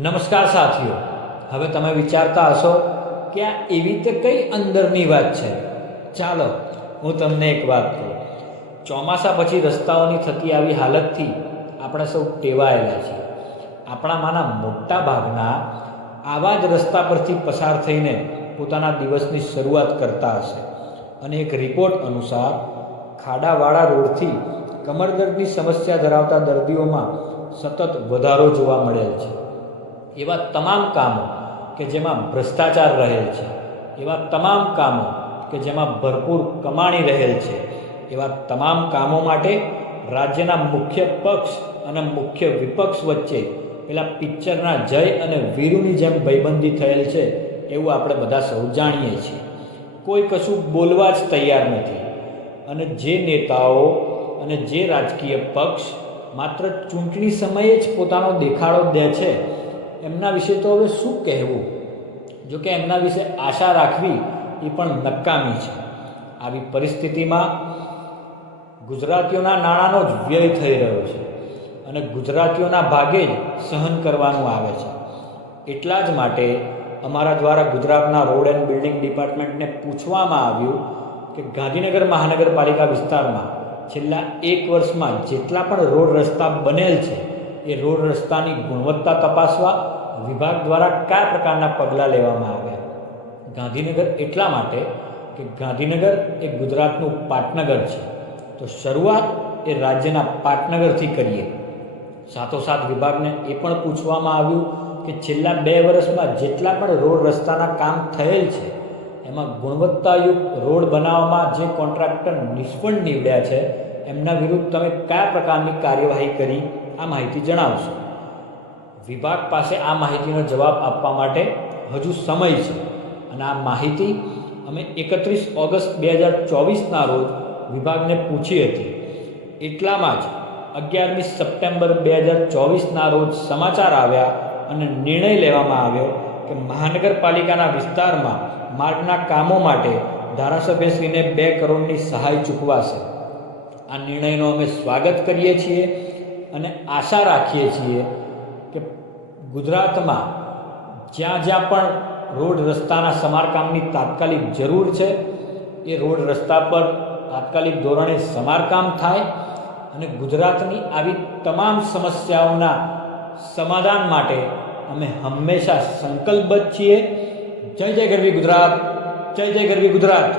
નમસ્કાર સાથીઓ, હવે તમે વિચારતા હશો કે આ એવી તે કઈ અંદરની વાત છે. ચાલો હું તમને એક વાત કહું. ચોમાસા પછી રસ્તાઓની થતી આવી હાલતથી આપણે સૌ ટેવાયેલા છીએ. આપણામાંના મોટા ભાગના આવા જ રસ્તા પરથી પસાર થઈને પોતાના દિવસની શરૂઆત કરતા હશે અને એક રિપોર્ટ અનુસાર ખાડાવાળા રોડથી કમર દર્દની સમસ્યા ધરાવતા દર્દીઓમાં સતત વધારો જોવા મળેલ છે. એવા તમામ કામો કે જેમાં ભ્રષ્ટાચાર રહેલ છે, એવા તમામ કામો કે જેમાં ભરપૂર કમાણી રહેલ છે, એવા તમામ કામો માટે રાજ્યના મુખ્ય પક્ષ અને મુખ્ય વિપક્ષ વચ્ચે પેલા પિક્ચરના જય અને વીરુની જેમ ભાઈબંધી થયેલ છે એવું આપણે બધા સૌ જાણીએ છીએ. કોઈ કશું બોલવા જ તૈયાર નથી અને જે નેતાઓ અને જે રાજકીય પક્ષ માત્ર ચૂંટણી સમયે જ પોતાનો દેખાડો દે છે એમના વિશે તો હવે શું કહેવું. જોકે એમના વિશે આશા રાખવી એ પણ નકામી છે. આવી પરિસ્થિતિમાં ગુજરાતીઓના નાણાંનો જ વ્યય થઈ રહ્યો છે અને ગુજરાતીઓના ભાગે જ સહન કરવાનું આવે છે. એટલા જ માટે અમારા દ્વારા ગુજરાતના રોડ એન્ડ બિલ્ડિંગ ડિપાર્ટમેન્ટને પૂછવામાં આવ્યું કે ગાંધીનગર મહાનગરપાલિકા વિસ્તારમાં છેલ્લા 1 વર્ષમાં જેટલા પણ રોડ રસ્તા બનેલ છે એ રોડ રસ્તાની ગુણવત્તા તપાસવા વિભાગ દ્વારા કયા પ્રકારના પગલાં લેવામાં આવ્યા. ગાંધીનગર એટલા માટે કે ગાંધીનગર એ ગુજરાતનું પાટનગર છે, તો શરૂઆત એ રાજ્યના પાટનગરથી કરીએ. સાથોસાથ વિભાગને એ પણ પૂછવામાં આવ્યું કે છેલ્લા 2 વર્ષમાં જેટલા પણ રોડ રસ્તાના કામ થયેલ છે એમાં ગુણવત્તાયુક્ત રોડ બનાવવામાં જે કોન્ટ્રાક્ટર નિષ્ફળ નીવડ્યા છે એમના વિરુદ્ધ તમે કયા પ્રકારની કાર્યવાહી કરી, આ માહિતી જણાવશો. વિભાગ પાસે આ માહિતીનો જવાબ આપવા માટે હજુ સમય છે અને આ માહિતી અમે 31 ઓગસ્ટ 2024ના રોજ વિભાગને પૂછી હતી. એટલામાં જ 11મી સપ્ટેમ્બર 2024ના રોજ સમાચાર આવ્યા અને નિર્ણય લેવામાં આવ્યો કે મહાનગરપાલિકાના વિસ્તારમાં માર્ગના કામો માટે ધારાસભ્યશ્રીને 2 કરોડની સહાય ચૂકવાશે. આ નિર્ણયનો અમે સ્વાગત કરીએ છીએ અને આશા રાખીએ છીએ કે ગુજરાતમાં જ્યાં જ્યાં પણ રોડ રસ્તાના સમારકામની તાત્કાલિક જરૂર છે એ રોડ રસ્તા પર તાત્કાલિક ધોરણે સમારકામ થાય અને ગુજરાતની આવી તમામ સમસ્યાઓના સમાધાન માટે અમે હંમેશા સંકલ્પબદ્ધ છીએ. જય જય ગરવી ગુજરાત, જય જય ગરવી ગુજરાત.